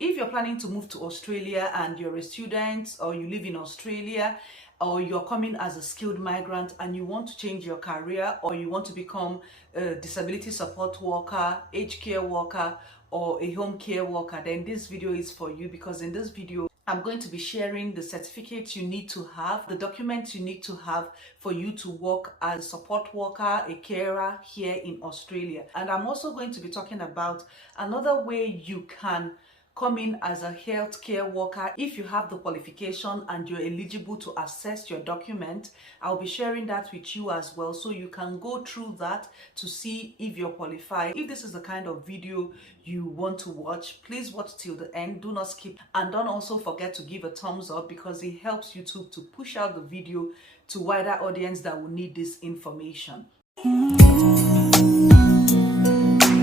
If you're planning to move to Australia and you're a student or you live in Australia or you're coming as a skilled migrant and you want to change your career or you want to become a disability support worker, aged care worker or a home care worker, then this video is for you, because in this video I'm going to be sharing the certificates you need to have, the documents you need to have for you to work as a support worker, a carer here in Australia. And I'm also going to be talking about another way you can come in as a healthcare worker if you have the qualification and you're eligible to access your document. I'll be sharing that with you as well, so you can go through that to see if you're qualified. If this is the kind of video you want to watch, please watch till the end, do not skip, and don't also forget to give a thumbs up, because it helps YouTube to push out the video to wider audience that will need this information.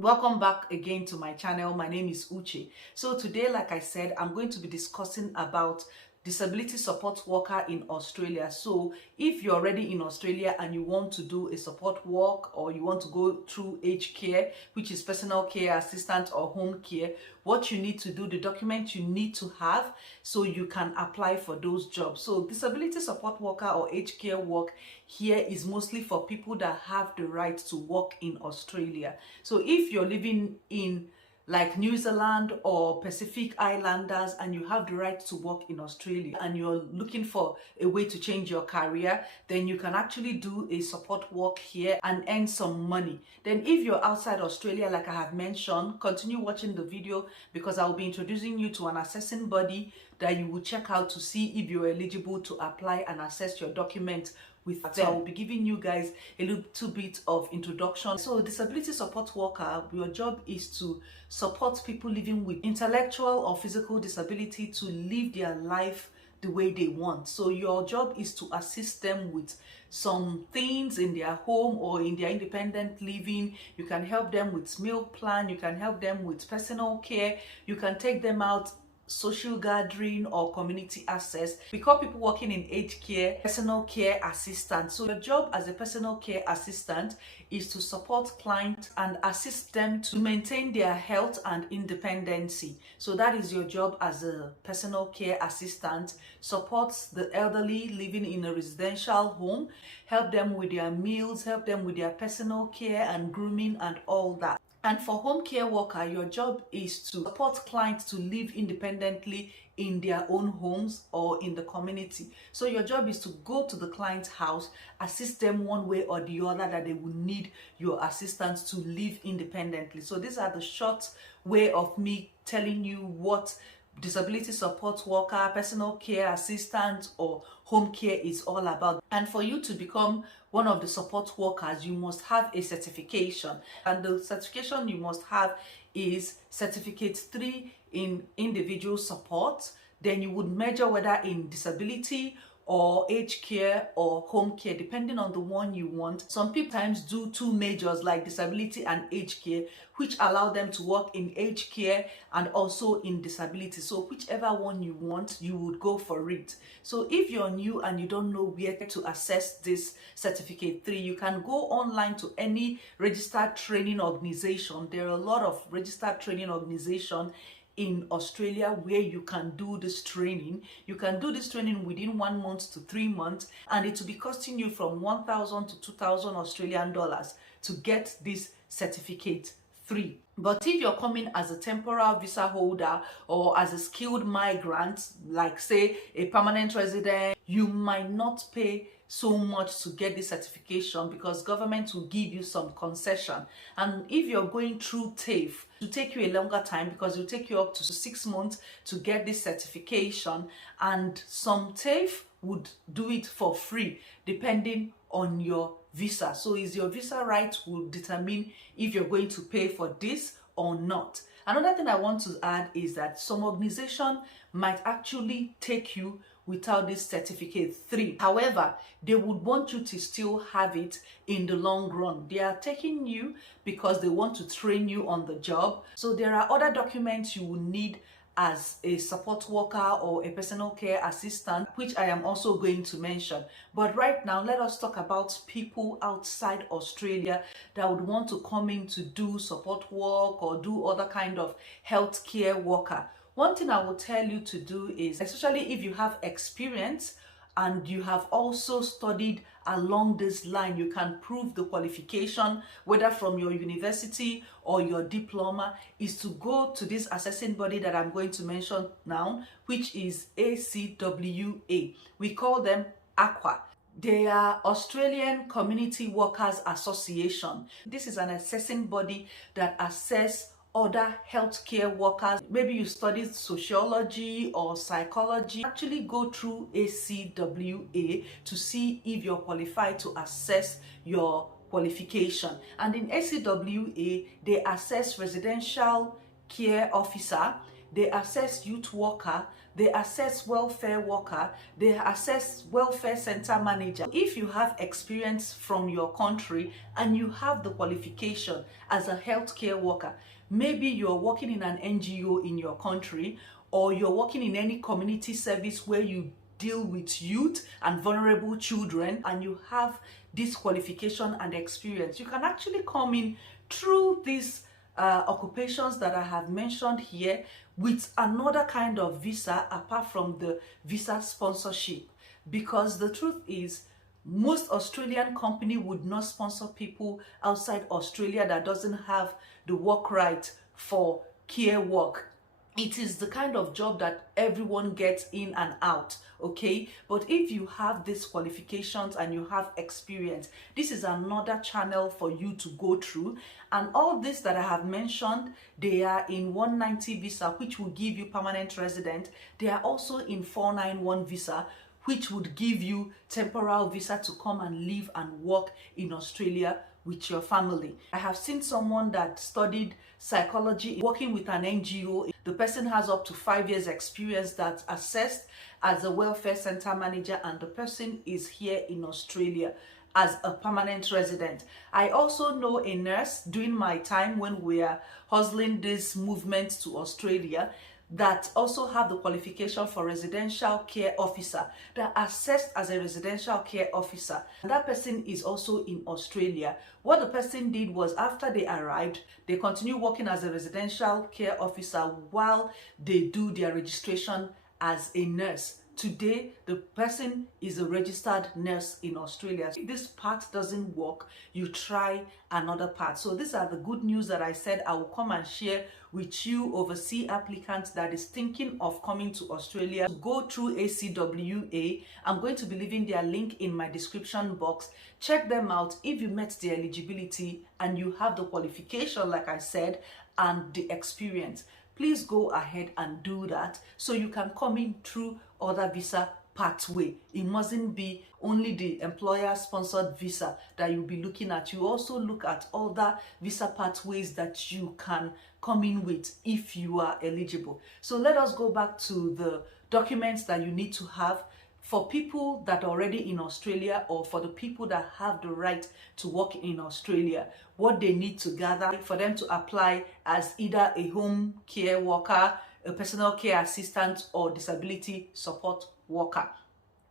Welcome back again to my channel. My name is Uche. So today, like I said, I'm going to be discussing about disability support worker in Australia. So if you're already in Australia and you want to do a support work, or you want to go through aged care, which is personal care assistant or home care, what you need to do, the document you need to have so you can apply for those jobs. So disability support worker or aged care work here is mostly for people that have the right to work in Australia. So if you're living in like New Zealand or Pacific Islanders and you have the right to work in Australia and you're looking for a way to change your career, then you can actually do a support work here and earn some money. Then if you're outside Australia, like I have mentioned, continue watching the video, because I will be introducing you to an assessing body that you will check out to see if you're eligible to apply and access your document with them. So I will be giving you guys a little bit of introduction. So disability support worker, your job is to support people living with intellectual or physical disability to live their life the way they want. So your job is to assist them with some things in their home or in their independent living. You can help them with meal plan, you can help them with personal care, you can take them out social gathering or community access. We call people working in aged care personal care assistant. So your job as a personal care assistant is to support clients and assist them to maintain their health and independency. So that is your job as a personal care assistant. Supports the elderly living in a residential home, help them with their meals, help them with their personal care and grooming and all that. And for home care worker, your job is to support clients to live independently in their own homes or in the community. So your job is to go to the client's house, assist them one way or the other that they will need your assistance to live independently. So these are the short way of me telling you what disability support worker, personal care assistant or home care is all about. And for you to become one of the support workers, you must have a certification, and the certification you must have is certificate 3 in individual support. Then you would measure whether in disability or aged care or home care, depending on the one you want. Some people times do 2 majors like disability and aged care, which allow them to work in aged care and also in disability. So whichever one you want, you would go for it. So if you're new and you don't know where to access this certificate 3, you can go online to any registered training organization. There are a lot of registered training organizations in Australia where you can do this training. You can do this training within 1 month to 3 months, and it will be costing you from 1,000 to 2,000 Australian dollars to get this certificate 3. But if you're coming as a temporary visa holder or as a skilled migrant, like say a permanent resident, you might not pay so much to get this certification, because government will give you some concession. And if you're going through TAFE, it will take you a longer time, because it will take you up to 6 months to get this certification, and some TAFE would do it for free depending on your visa. So is your visa right will determine if you're going to pay for this or not. Another thing I want to add is that some organization might actually take you without this certificate 3. However, they would want you to still have it in the long run. They are taking you because they want to train you on the job. So there are other documents you will need as a support worker or a personal care assistant, which I am also going to mention. But right now, let us talk about people outside Australia that would want to come in to do support work or do other kind of healthcare worker. One thing I will tell you to do is, especially if you have experience and you have also studied along this line, you can prove the qualification, whether from your university or your diploma, is to go to this assessing body that I'm going to mention now, which is ACWA. We call them AQUA. They are Australian Community Workers Association. This is an assessing body that assess other healthcare workers. Maybe you studied sociology or psychology. Actually go through ACWA to see if you're qualified to assess your qualification. And in ACWA, they assess residential care officer, they assess youth worker, they assess welfare worker, they assess welfare center manager. If you have experience from your country and you have the qualification as a healthcare worker, maybe you're working in an NGO in your country, or you're working in any community service where you deal with youth and vulnerable children, and you have this qualification and experience, you can actually come in through these occupations that I have mentioned here with another kind of visa apart from the visa sponsorship. Because the truth is, most Australian company would not sponsor people outside Australia that doesn't have the work right for care work. It is the kind of job that everyone gets in and out, okay? But if you have these qualifications and you have experience, this is another channel for you to go through. And all this that I have mentioned, they are in 190 visa, which will give you permanent resident. They are also in 491 visa, which would give you temporal visa to come and live and work in Australia with your family. I have seen someone that studied psychology working with an NGO. The person has up to 5 years experience that's assessed as a welfare center manager, and the person is here in Australia as a permanent resident. I also know a nurse during my time when we are hustling this movement to Australia that also have the qualification for residential care officer, that assessed as a residential care officer. And that person is also in Australia. What the person did was, after they arrived, they continue working as a residential care officer while they do their registration as a nurse. Today, the person is a registered nurse in Australia. If this part doesn't work, you try another part. So these are the good news that I said I will come and share with you, overseas applicants that is thinking of coming to Australia. Go through ACWA. I'm going to be leaving their link in my description box. Check them out if you met the eligibility and you have the qualification, like I said, and the experience. Please go ahead and do that so you can come in through other visa pathway. It mustn't be only the employer sponsored visa that you'll be looking at. You also look at other visa pathways that you can come in with if you are eligible. So let us go back to the documents that you need to have for people that are already in Australia, or for the people that have the right to work in Australia. What they need to gather for them to apply as either a home care worker, a personal care assistant, or disability support worker.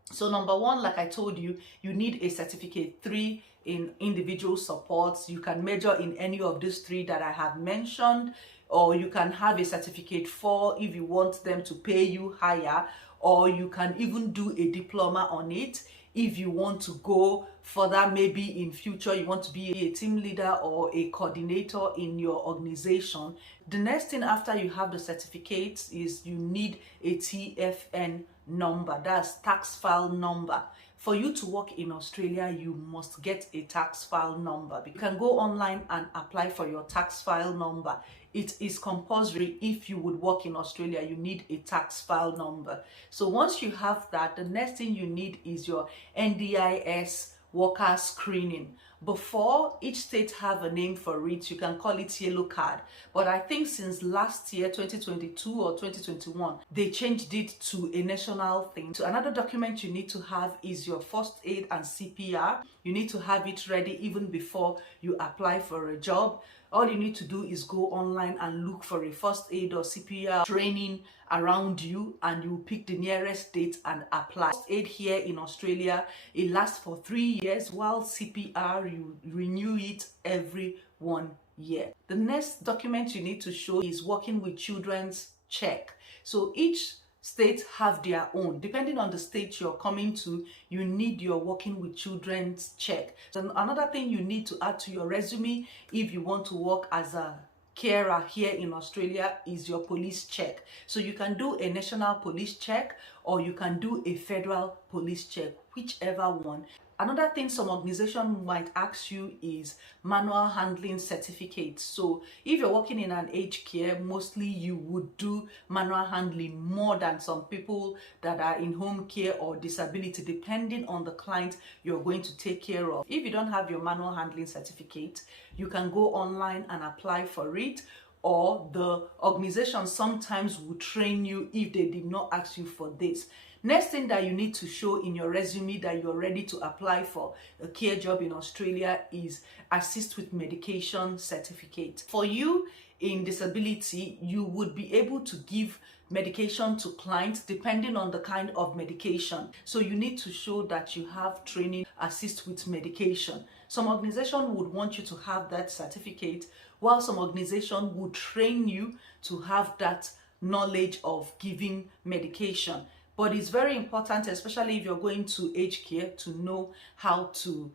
So number one, like I told you, you need a certificate 3 in individual supports. You can major in any of these 3 that I have mentioned, or you can have a certificate 4 if you want them to pay you higher, or you can even do a diploma on it if you want to go further. Maybe in future you want to be a team leader or a coordinator in your organization. The next thing after you have the certificates is you need a TFN number, that's tax file number. For you to work in Australia, you must get a tax file number. You can go online and apply for your tax file number. It is compulsory. If you would work in Australia, you need a tax file number. So once you have that, the next thing you need is your NDIS worker screening. Before, each state have a name for it. You can call it yellow card, but I think since last year 2022 or 2021 they changed it to a national thing. So another document you need to have is your first aid and CPR. You need to have it ready even before you apply for a job. All you need to do is go online and look for a first aid or CPR training around you, and you pick the nearest date and apply. First aid here in Australia, it lasts for 3 years, while CPR, you renew it every 1 year. The next document you need to show is working with children's check. So each states have their own. Depending on the state you're coming to, you need your working with children's check. So another thing you need to add to your resume if you want to work as a carer here in Australia is your police check. So you can do a national police check or you can do a federal police check, whichever one. Another thing some organization might ask you is manual handling certificate. So if you're working in an aged care, mostly you would do manual handling more than some people that are in home care or disability, depending on the client you're going to take care of. If you don't have your manual handling certificate, you can go online and apply for it, or the organization sometimes will train you if they did not ask you for this. Next thing that you need to show in your resume that you're ready to apply for a care job in Australia is assist with medication certificate. For you in disability, you would be able to give medication to clients depending on the kind of medication. So you need to show that you have training assist with medication. Some organization would want you to have that certificate, while some organization would train you to have that knowledge of giving medication. But it's very important, especially if you're going to aged care, to know how to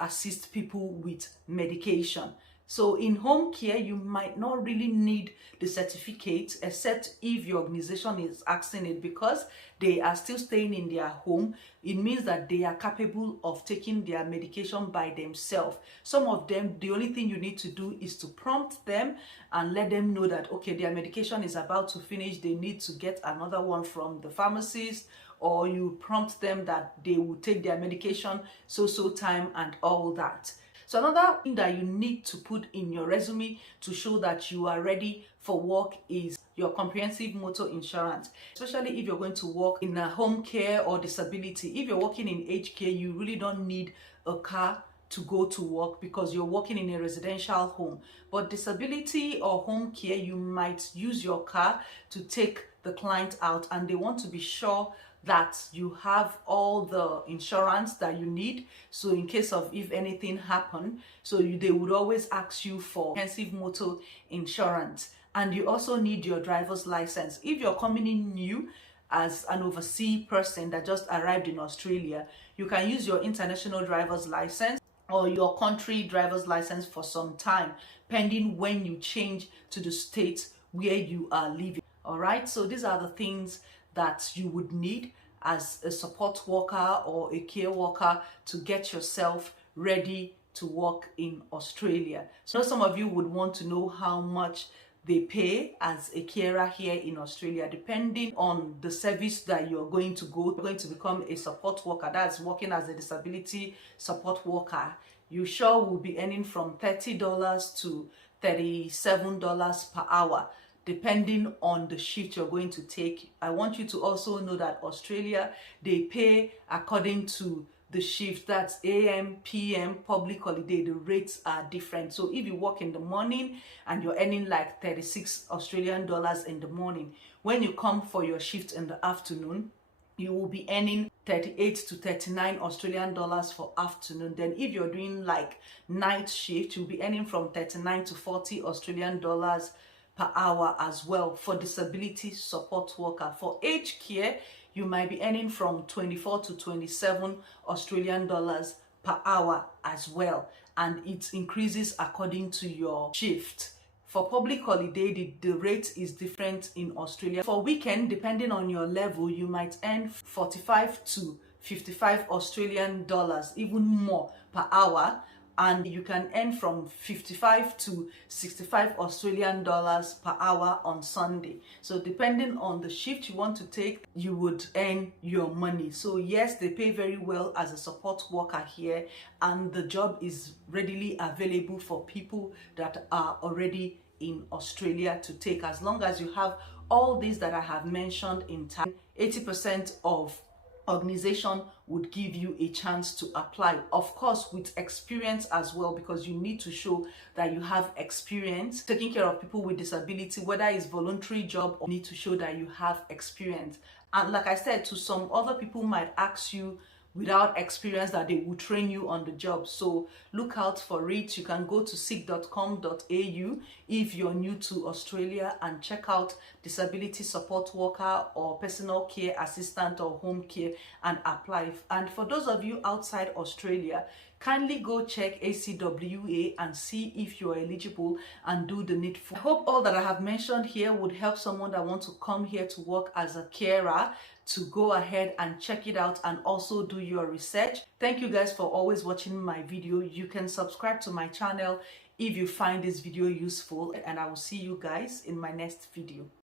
assist people with medication. So in home care, you might not really need the certificate except if your organization is asking it, because they are still staying in their home. It means that they are capable of taking their medication by themselves. Some of them, the only thing you need to do is to prompt them and let them know that, okay, their medication is about to finish. They need to get another one from the pharmacist, or you prompt them that they will take their medication so time and all that. So another thing that you need to put in your resume to show that you are ready for work is your comprehensive motor insurance, especially if you're going to work in a home care or disability. If you're working in aged care, you really don't need a car to go to work because you're working in a residential home. But disability or home care, you might use your car to take the client out, and they want to be sure that you have all the insurance that you need. So in case of if anything happened, they would always ask you for comprehensive motor insurance. And you also need your driver's license. If you're coming in new as an overseas person that just arrived in Australia, you can use your international driver's license or your country driver's license for some time, pending when you change to the state where you are living. All right, so these are the things that you would need as a support worker or a care worker to get yourself ready to work in Australia. So some of you would want to know how much they pay as a carer here in Australia. Depending on the service that you're going to go, you're going to become a support worker, that's working as a disability support worker. You sure will be earning from $30 to $37 per hour, depending on the shift you're going to take. I want you to also know that Australia, they pay according to the shift. That's AM, PM, public holiday. The rates are different. So if you work in the morning and you're earning like 36 Australian dollars in the morning, when you come for your shift in the afternoon, you will be earning 38 to 39 Australian dollars for afternoon. Then if you're doing like night shift, you'll be earning from 39 to 40 Australian dollars per hour as well for disability support worker. For aged care, you might be earning from 24 to 27 Australian dollars per hour as well, and it increases according to your shift. For public holiday, the rate is different in Australia. For weekend, depending on your level, you might earn 45 to 55 Australian dollars, even more per hour. And you can earn from 55 to 65 Australian dollars per hour on Sunday. So depending on the shift you want to take, you would earn your money. So yes, they pay very well as a support worker here, and the job is readily available for people that are already in Australia to take, as long as you have all these that I have mentioned in time. 80% of organization would give you a chance to apply, of course with experience as well, because you need to show that you have experience taking care of people with disability, whether it's voluntary job, or you need to show that you have experience. And like I said, to some other people might ask you without experience that they will train you on the job. So look out for it. You can go to seek.com.au if you're new to Australia and check out disability support worker or personal care assistant or home care and apply. And for those of you outside Australia, kindly go check ACWA and see if you're eligible and do the needful. I hope all that I have mentioned here would help someone that wants to come here to work as a carer to go ahead and check it out and also do your research. Thank you guys for always watching my video. You can subscribe to my channel if you find this video useful, and I will see you guys in my next video.